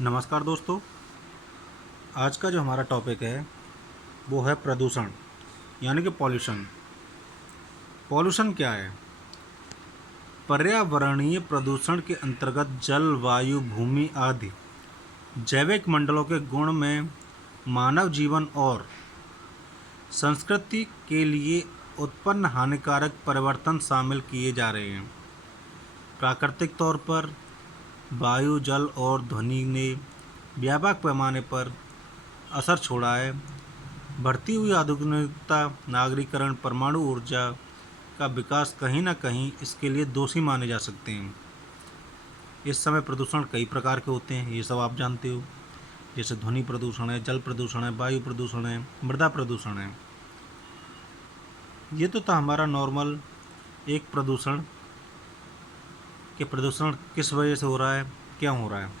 नमस्कार दोस्तों। आज का जो हमारा टॉपिक है वो है प्रदूषण यानी कि पॉल्यूशन। पॉल्यूशन क्या है? पर्यावरणीय प्रदूषण के अंतर्गत जल, वायु, भूमि आदि जैविक मंडलों के गुण में मानव जीवन और संस्कृति के लिए उत्पन्न हानिकारक परिवर्तन शामिल किए जा रहे हैं। प्राकृतिक तौर पर वायु, जल और ध्वनि ने व्यापक पैमाने पर असर छोड़ा है। बढ़ती हुई आधुनिकता, नागरीकरण, परमाणु ऊर्जा का विकास कहीं न कहीं इसके लिए दोषी माने जा सकते हैं। इस समय प्रदूषण कई प्रकार के होते हैं, ये सब आप जानते हो, जैसे ध्वनि प्रदूषण है, जल प्रदूषण है, वायु प्रदूषण है, मृदा प्रदूषण है। ये तो था हमारा नॉर्मल एक प्रदूषण कि प्रदूषण किस वजह से हो रहा है, क्यों हो रहा है।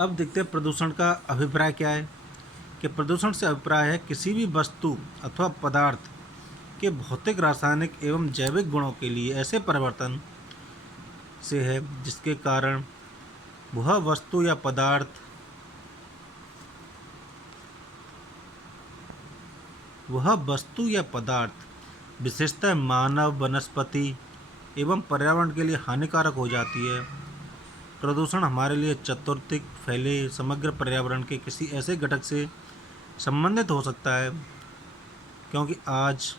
अब देखते हैं प्रदूषण का अभिप्राय क्या है। कि प्रदूषण से अभिप्राय है किसी भी वस्तु अथवा पदार्थ के भौतिक, रासायनिक एवं जैविक गुणों के लिए ऐसे परिवर्तन से है जिसके कारण वह वस्तु या पदार्थ विशेषतः मानव, वनस्पति एवं पर्यावरण के लिए हानिकारक हो जाती है। प्रदूषण हमारे लिए चतुर्दिक फैले समग्र पर्यावरण के किसी ऐसे घटक से संबंधित हो सकता है, क्योंकि आज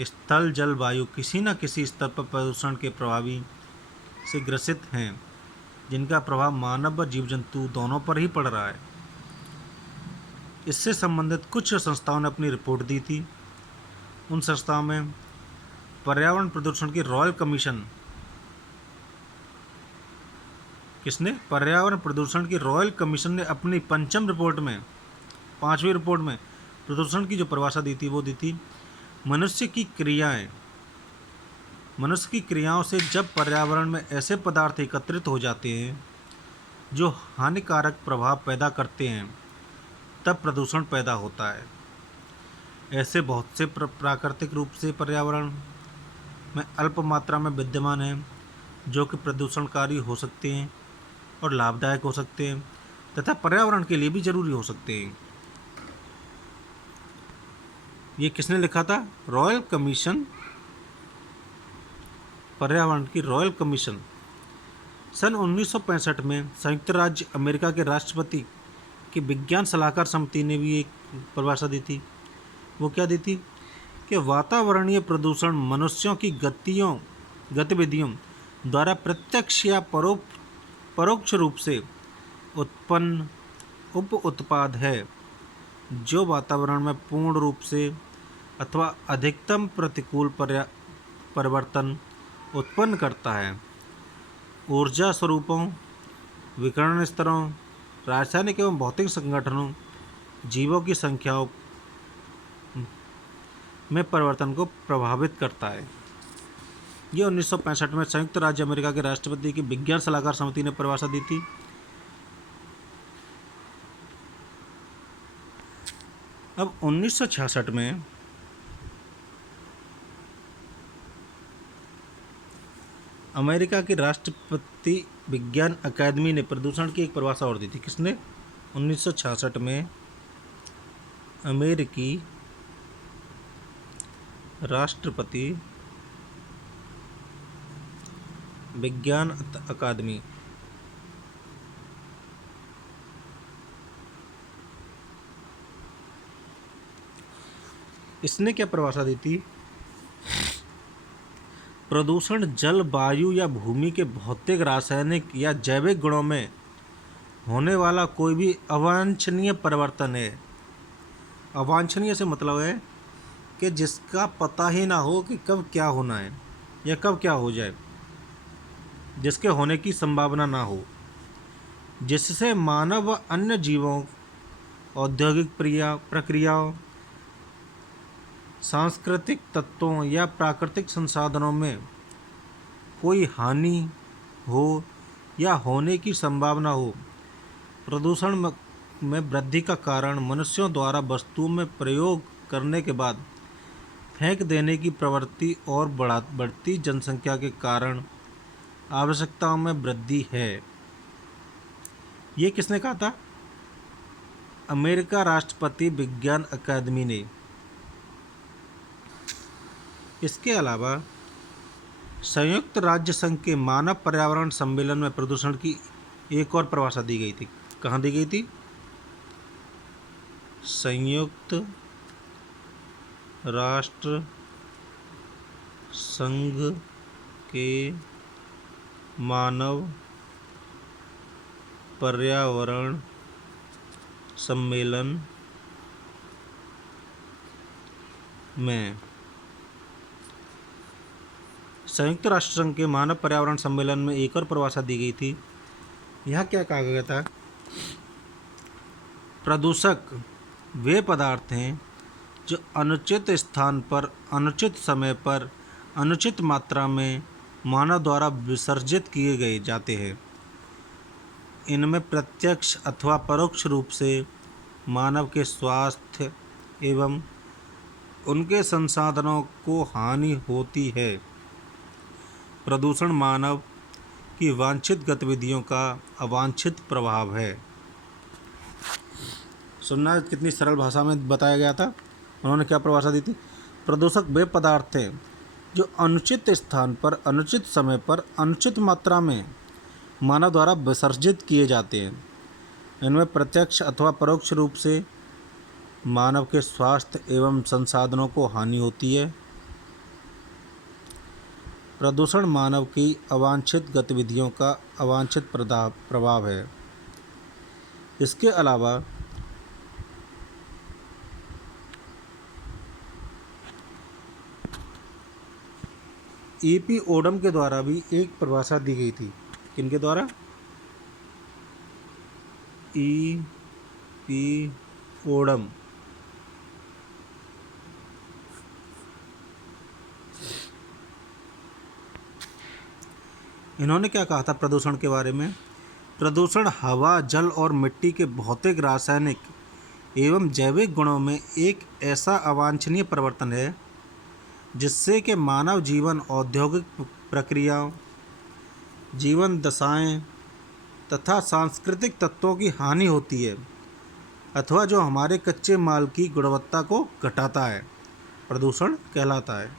स्थल, जल, वायु किसी न किसी स्तर पर प्रदूषण के प्रभावी से ग्रसित हैं, जिनका प्रभाव मानव व जीव जंतु दोनों पर ही पड़ रहा है। इससे संबंधित कुछ संस्थाओं ने अपनी रिपोर्ट दी थी। उन संस्थाओं में पर्यावरण प्रदूषण की रॉयल कमीशन पर्यावरण प्रदूषण की रॉयल कमीशन ने अपनी पांचवी रिपोर्ट में प्रदूषण की जो परिभाषा दी थी वो दी थी मनुष्य की क्रियाओं से जब पर्यावरण में ऐसे पदार्थ एकत्रित हो जाते हैं जो हानिकारक प्रभाव पैदा करते हैं, तब प्रदूषण पैदा होता है। ऐसे बहुत से प्राकृतिक रूप से पर्यावरण में अल्प मात्रा में विद्यमान हैं, जो कि प्रदूषणकारी हो सकते हैं और लाभदायक हो सकते हैं तथा पर्यावरण के लिए भी जरूरी हो सकते हैं। ये किसने लिखा था? रॉयल कमीशन, पर्यावरण की रॉयल कमीशन। सन 1965 में संयुक्त राज्य अमेरिका के राष्ट्रपति की विज्ञान सलाहकार समिति ने भी एक परिभाषा दी थी। वो क्या दी थी? कि वातावरणीय प्रदूषण मनुष्यों की गतिविधियों द्वारा प्रत्यक्ष या परोक्ष रूप से उत्पन्न उप उत्पाद है, जो वातावरण में पूर्ण रूप से अथवा अधिकतम प्रतिकूल परिवर्तन उत्पन्न करता है। ऊर्जा स्वरूपों, विकिरण स्तरों, रासायनिक एवं भौतिक संगठनों, जीवों की संख्याओं में परिवर्तन को प्रभावित करता है। ये 1965 में संयुक्त राज्य अमेरिका के राष्ट्रपति की विज्ञान सलाहकार समिति ने परिभाषा दी थी। अब 1966 में अमेरिका की राष्ट्रपति विज्ञान अकादमी ने प्रदूषण की एक परिभाषा और दी थी। किसने? 1966 में अमेरिकी राष्ट्रपति विज्ञान अकादमी इसने क्या परिभाषा दी थी? प्रदूषण जल, वायु या भूमि के भौतिक, रासायनिक या जैविक गुणों में होने वाला कोई भी अवांछनीय परिवर्तन है। अवांछनीय से मतलब है कि जिसका पता ही ना हो कि कब क्या होना है या कब क्या हो जाए, जिसके होने की संभावना ना हो, जिससे मानव व अन्य जीवों, औद्योगिक प्रक्रियाओं, सांस्कृतिक तत्वों या प्राकृतिक संसाधनों में कोई हानि हो या होने की संभावना हो। प्रदूषण में वृद्धि का कारण मनुष्यों द्वारा वस्तुओं में प्रयोग करने के बाद फेंक देने की प्रवृत्ति और बढ़ती जनसंख्या के कारण आवश्यकताओं में वृद्धि है। ये किसने कहा था? अमेरिका राष्ट्रपति विज्ञान अकादमी ने। इसके अलावा संयुक्त राज्य संघ के मानव पर्यावरण सम्मेलन में प्रदूषण की एक और परिभाषा दी गई थी। कहाँ दी गई थी? संयुक्त राष्ट्र संघ के मानव पर्यावरण सम्मेलन में। संयुक्त राष्ट्र संघ के मानव पर्यावरण सम्मेलन में एक और परिभाषा दी गई थी। यहाँ क्या कहा गया था? प्रदूषक वे पदार्थ हैं जो अनुचित स्थान पर, अनुचित समय पर, अनुचित मात्रा में मानव द्वारा विसर्जित किए गए जाते हैं। इनमें प्रत्यक्ष अथवा परोक्ष रूप से मानव के स्वास्थ्य एवं उनके संसाधनों को हानि होती है। प्रदूषण मानव की वांछित गतिविधियों का अवांछित प्रभाव है। सुनना, कितनी सरल भाषा में बताया गया था। उन्होंने क्या परिभाषा दी थी? प्रदूषक वे पदार्थ हैं जो अनुचित स्थान पर, अनुचित समय पर, अनुचित मात्रा में मानव द्वारा विसर्जित किए जाते हैं। इनमें प्रत्यक्ष अथवा परोक्ष रूप से मानव के स्वास्थ्य एवं संसाधनों को हानि होती है। प्रदूषण मानव की अवांछित गतिविधियों का अवांछित प्रभाव है। इसके अलावा ईपी ओडम के द्वारा भी एक परिभाषा दी गई थी। किनके द्वारा? EP Odum. इन्होंने क्या कहा था प्रदूषण के बारे में? प्रदूषण हवा, जल और मिट्टी के भौतिक, रासायनिक एवं जैविक गुणों में एक ऐसा अवांछनीय परिवर्तन है जिससे कि मानव जीवन, औद्योगिक प्रक्रियाओं, जीवन दशाएं तथा सांस्कृतिक तत्वों की हानि होती है अथवा जो हमारे कच्चे माल की गुणवत्ता को घटाता है, प्रदूषण कहलाता है।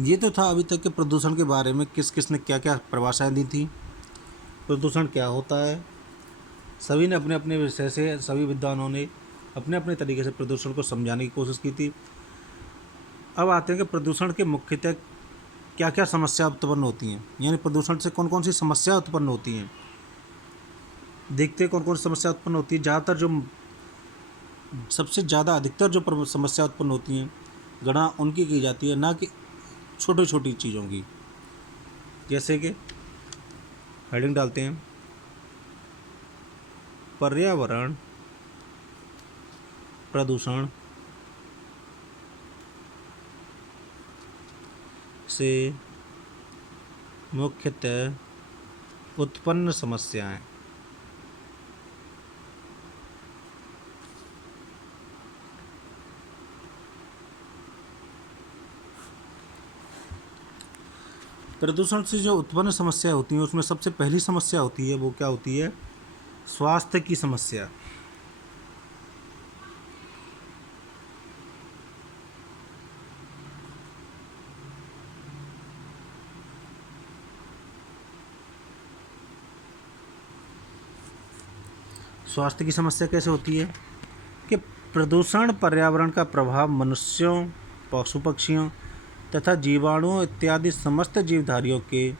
ये तो था अभी तक के प्रदूषण के बारे में किस किस ने क्या क्या परिभाषाएं दी थी। प्रदूषण क्या होता है, सभी ने अपने अपने विषय से, सभी विद्वानों ने अपने अपने तरीके से प्रदूषण को समझाने की कोशिश की थी। अब आते हैं कि प्रदूषण के मुख्यतः क्या क्या समस्या उत्पन्न होती हैं, यानी प्रदूषण से कौन कौन सी समस्या उत्पन्न होती हैं। देखते हैं कौन कौन सी समस्या उत्पन्न होती है। ज़्यादातर जो सबसे ज़्यादा अधिकतर जो समस्या उत्पन्न होती हैं, गणना उनकी की जाती है, ना कि छोटी छोटी चीज़ों की। जैसे कि हेडिंग डालते हैं, पर्यावरण प्रदूषण से मुख्यतः उत्पन्न समस्याएं। प्रदूषण से जो उत्पन्न समस्या होती हैं उसमें सबसे पहली समस्या होती है, वो क्या होती है? स्वास्थ्य की समस्या। स्वास्थ्य की समस्या कैसे होती है कि प्रदूषण पर्यावरण का प्रभाव मनुष्यों, पशु पक्षियों तथा जीवाणुओं इत्यादि समस्त जीवधारियों के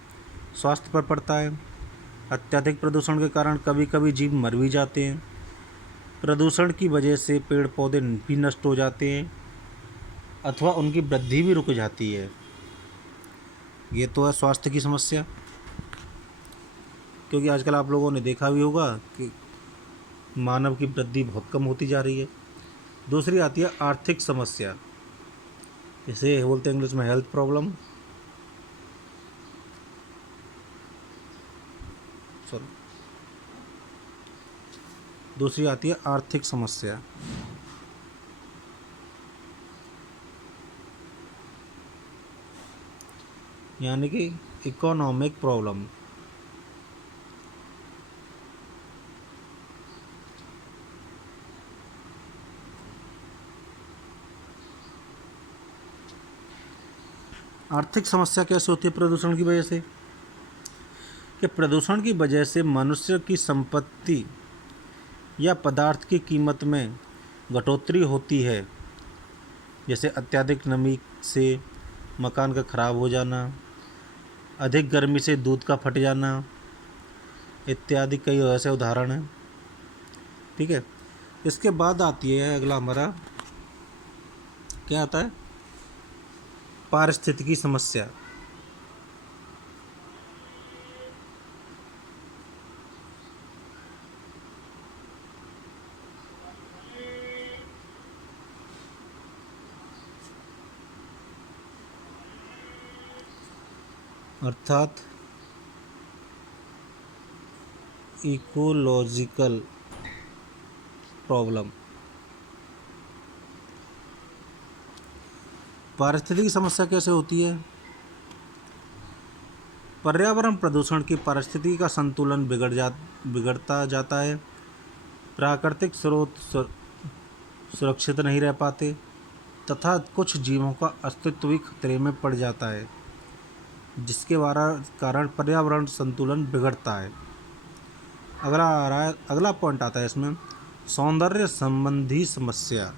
स्वास्थ्य पर पड़ता है। अत्यधिक प्रदूषण के कारण कभी कभी जीव मर भी जाते हैं। प्रदूषण की वजह से पेड़ पौधे भी नष्ट हो जाते हैं अथवा उनकी वृद्धि भी रुक जाती है। ये तो है स्वास्थ्य की समस्या। क्योंकि आजकल आप लोगों ने देखा भी होगा कि मानव की वृद्धि बहुत कम होती जा रही है। दूसरी आती है आर्थिक समस्या, इसे बोलते हैं इंग्लिश में हेल्थ प्रॉब्लम। सॉरी, दूसरी आती है आर्थिक समस्या। यानी कि इकोनॉमिक प्रॉब्लम। आर्थिक समस्या कैसे होती है प्रदूषण की वजह से? कि प्रदूषण की वजह से मनुष्य की संपत्ति या पदार्थ की कीमत में घटोतरी होती है, जैसे अत्यधिक नमी से मकान का खराब हो जाना, अधिक गर्मी से दूध का फट जाना इत्यादि कई ऐसे उदाहरण हैं। ठीक है, इसके बाद आती है अगला हमारा, क्या आता है, पारिस्थितिकी समस्या। अर्थात इकोलॉजिकल प्रॉब्लम। पारिस्थितिकी समस्या कैसे होती है? पर्यावरण प्रदूषण की पारिस्थितिकी का संतुलन बिगड़ता जाता है। प्राकृतिक स्रोत सुरक्षित नहीं रह पाते तथा कुछ जीवों का अस्तित्व भी खतरे में पड़ जाता है, जिसके कारण पर्यावरण संतुलन बिगड़ता है। अगला पॉइंट आता है इसमें, सौंदर्य संबंधी समस्या।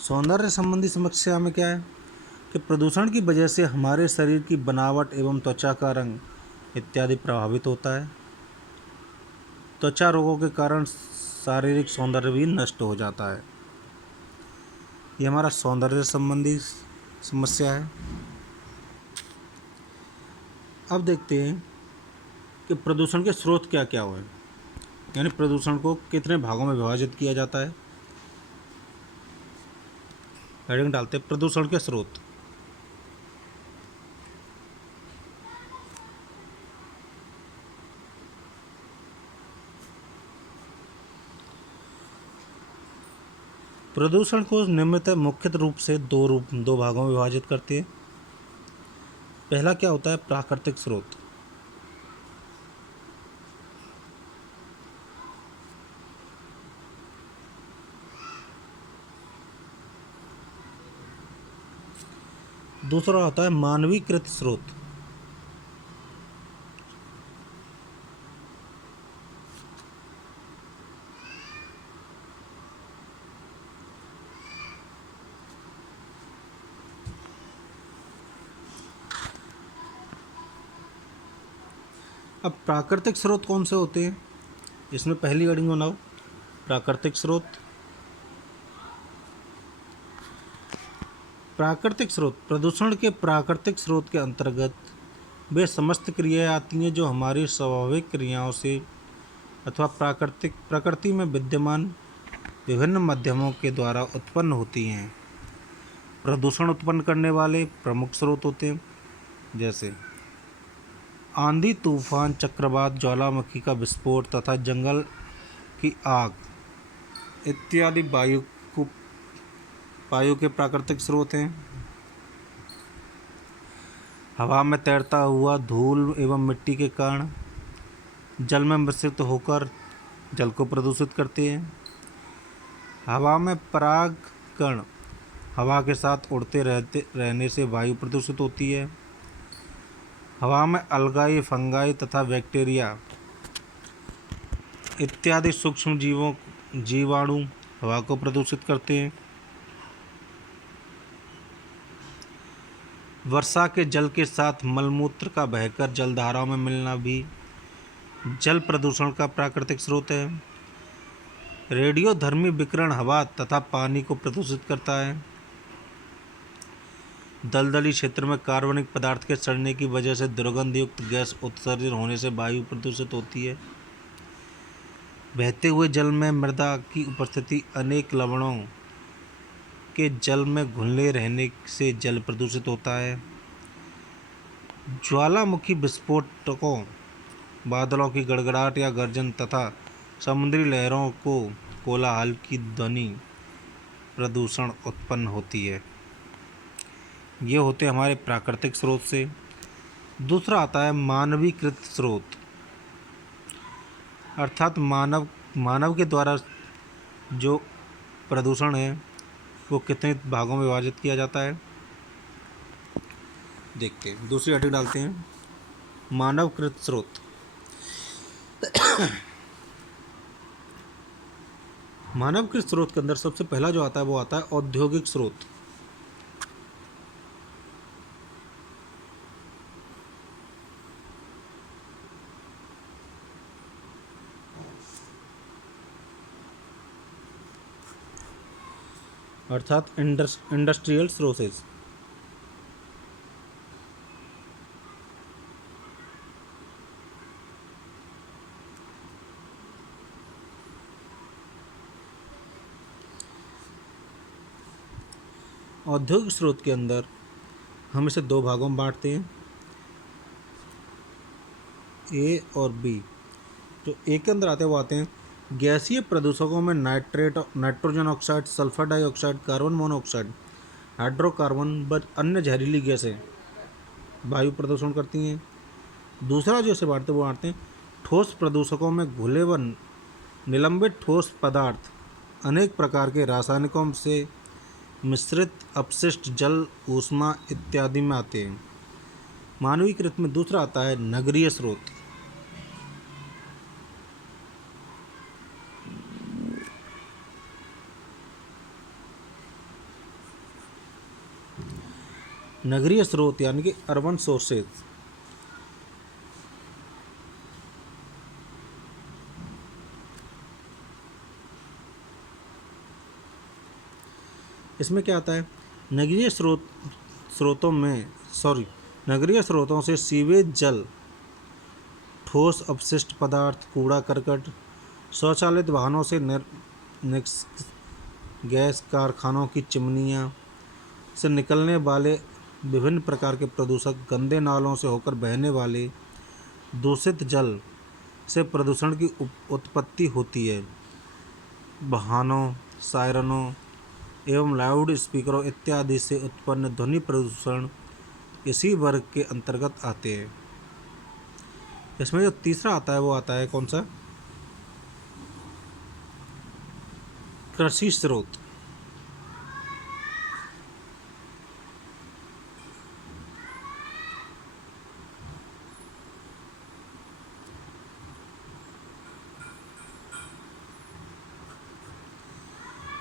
सौंदर्य संबंधी समस्या में क्या है कि प्रदूषण की वजह से हमारे शरीर की बनावट एवं त्वचा का रंग इत्यादि प्रभावित होता है। त्वचा रोगों के कारण शारीरिक सौंदर्य भी नष्ट हो जाता है। ये हमारा सौंदर्य संबंधी समस्या है। अब देखते हैं कि प्रदूषण के स्रोत क्या क्या हुए, यानी प्रदूषण को कितने भागों में विभाजित किया जाता है। हेडिंग डालते हैं, प्रदूषण के स्रोत। प्रदूषण को निम्नतः मुख्य रूप से दो भागों में विभाजित करते हैं। पहला क्या होता है, प्राकृतिक स्रोत। दूसरा होता है मानवीकृत स्रोत। अब प्राकृतिक स्रोत कौन से होते हैं, इसमें पहली हेडिंग बनाओ, प्राकृतिक स्रोत। प्राकृतिक स्रोत, प्रदूषण के प्राकृतिक स्रोत के अंतर्गत वे समस्त क्रियाएं आती हैं जो हमारी स्वाभाविक क्रियाओं से अथवा प्रकृति में विद्यमान विभिन्न माध्यमों के द्वारा उत्पन्न होती हैं। प्रदूषण उत्पन्न करने वाले प्रमुख स्रोत होते हैं, जैसे आंधी, तूफान, चक्रवात, ज्वालामुखी का विस्फोट तथा जंगल की आग इत्यादि वायु के प्राकृतिक स्रोत हैं। हवा में तैरता हुआ धूल एवं मिट्टी के कण जल में मिश्रित होकर जल को प्रदूषित करते हैं। हवा में पराग कण हवा के साथ उड़ते रहने से वायु प्रदूषित होती है। हवा में अलगाई, फंगाई तथा बैक्टीरिया इत्यादि सूक्ष्म जीवाणु हवा को प्रदूषित करते हैं। वर्षा के जल के साथ मलमूत्र का बहकर जलधाराओं में मिलना भी जल प्रदूषण का प्राकृतिक स्रोत है। रेडियोधर्मी विकिरण हवा तथा पानी को प्रदूषित करता है। दलदली क्षेत्र में कार्बनिक पदार्थ के सड़ने की वजह से दुर्गंध युक्त गैस उत्सर्जन होने से वायु प्रदूषित होती है। बहते हुए जल में मृदा की उपस्थिति अनेक लवणों के जल में घुले रहने से जल प्रदूषित होता है। ज्वालामुखी विस्फोटकों, बादलों की गड़गड़ाहट या गर्जन तथा समुद्री लहरों को कोलाहल की ध्वनि प्रदूषण उत्पन्न होती है। ये होते हमारे प्राकृतिक स्रोत से। दूसरा आता है मानवीकृत स्रोत, अर्थात मानव के द्वारा जो प्रदूषण है वो कितने भागों में विभाजित किया जाता है देखते हैं। दूसरी हेडिंग डालते हैं मानवकृत स्रोत। मानवकृत स्रोत के अंदर सबसे पहला जो आता है वो आता है औद्योगिक स्रोत। अर्थात इंडस्ट्रियल सोर्सेज। औद्योगिक स्रोत के अंदर हम इसे दो भागों में बांटते हैं, ए और बी। जो ए के अंदर आते हैं वो आते हैं गैसीय प्रदूषकों में nitrogen oxide, sulphur dioxide, carbon monoxide, hydrocarbon व अन्य जहरीली गैसें वायु प्रदूषण करती हैं। दूसरा जो इसे बांटते वो बांटते हैं ठोस प्रदूषकों में घुले व निलंबित ठोस पदार्थ, अनेक प्रकार के रासायनिकों से मिश्रित अपशिष्ट जल, ऊष्मा इत्यादि में आते हैं। मानवीकृत में दूसरा आता है नगरीय स्रोत। नगरीय स्रोत यानी कि अर्बन सोर्सेज। इसमें क्या आता है नगरीय स्रोतों से सीवेज जल, ठोस अपशिष्ट पदार्थ, कूड़ा करकट, स्वचालित वाहनों से गैस, कारखानों की चिमनियाँ से निकलने वाले विभिन्न प्रकार के प्रदूषक, गंदे नालों से होकर बहने वाले दूषित जल से प्रदूषण की उत्पत्ति होती है। वाहनों, सायरनों एवं लाउड स्पीकरों इत्यादि से उत्पन्न ध्वनि प्रदूषण इसी वर्ग के अंतर्गत आते हैं। इसमें जो तीसरा आता है वो आता है कौन सा? कृषि स्रोत।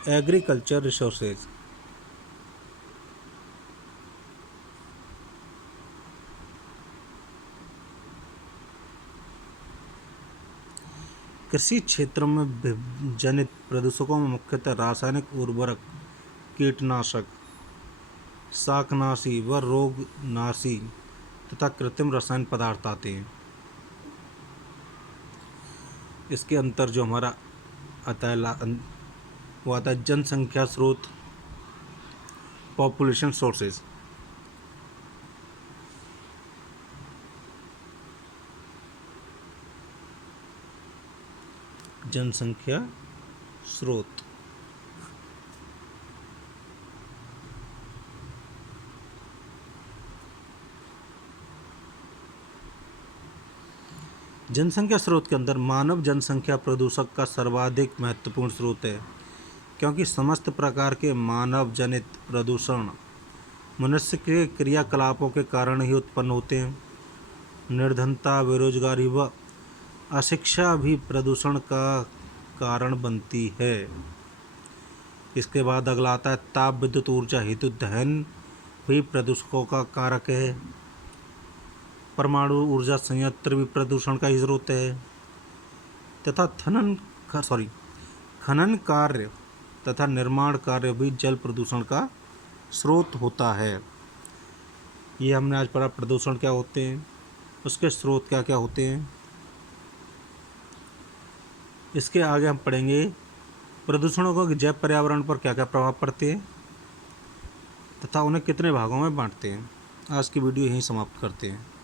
Agriculture resources. कृषि क्षेत्र में जनित प्रदूषकों में मुख्यतः रासायनिक उर्वरक, कीटनाशक, शाकनाशी व रोगनाशी तथा कृत्रिम रसायन पदार्थ आते हैं। इसके अंतर जो हमारा आता है वो आता है जनसंख्या स्रोत, पॉपुलेशन सोर्सेज। जनसंख्या स्रोत। जनसंख्या स्रोत के अंदर मानव जनसंख्या प्रदूषक का सर्वाधिक महत्वपूर्ण स्रोत है, क्योंकि समस्त प्रकार के मानव जनित प्रदूषण मनुष्य के क्रियाकलापों के कारण ही उत्पन्न होते हैं। निर्धनता, बेरोजगारी व अशिक्षा भी प्रदूषण का कारण बनती है। इसके बाद अगला आता है ताप विद्युत ऊर्जा हेतु दहन भी प्रदूषकों का कारक है। परमाणु ऊर्जा संयंत्र भी प्रदूषण का ही स्रोत है तथा खनन कार्य तथा निर्माण कार्य भी जल प्रदूषण का स्रोत होता है। ये हमने आज पढ़ा प्रदूषण क्या होते हैं, उसके स्रोत क्या क्या होते हैं। इसके आगे हम पढ़ेंगे प्रदूषणों को जैव पर्यावरण पर क्या क्या प्रभाव पड़ते हैं तथा उन्हें कितने भागों में बांटते हैं। आज की वीडियो यहीं समाप्त करते हैं।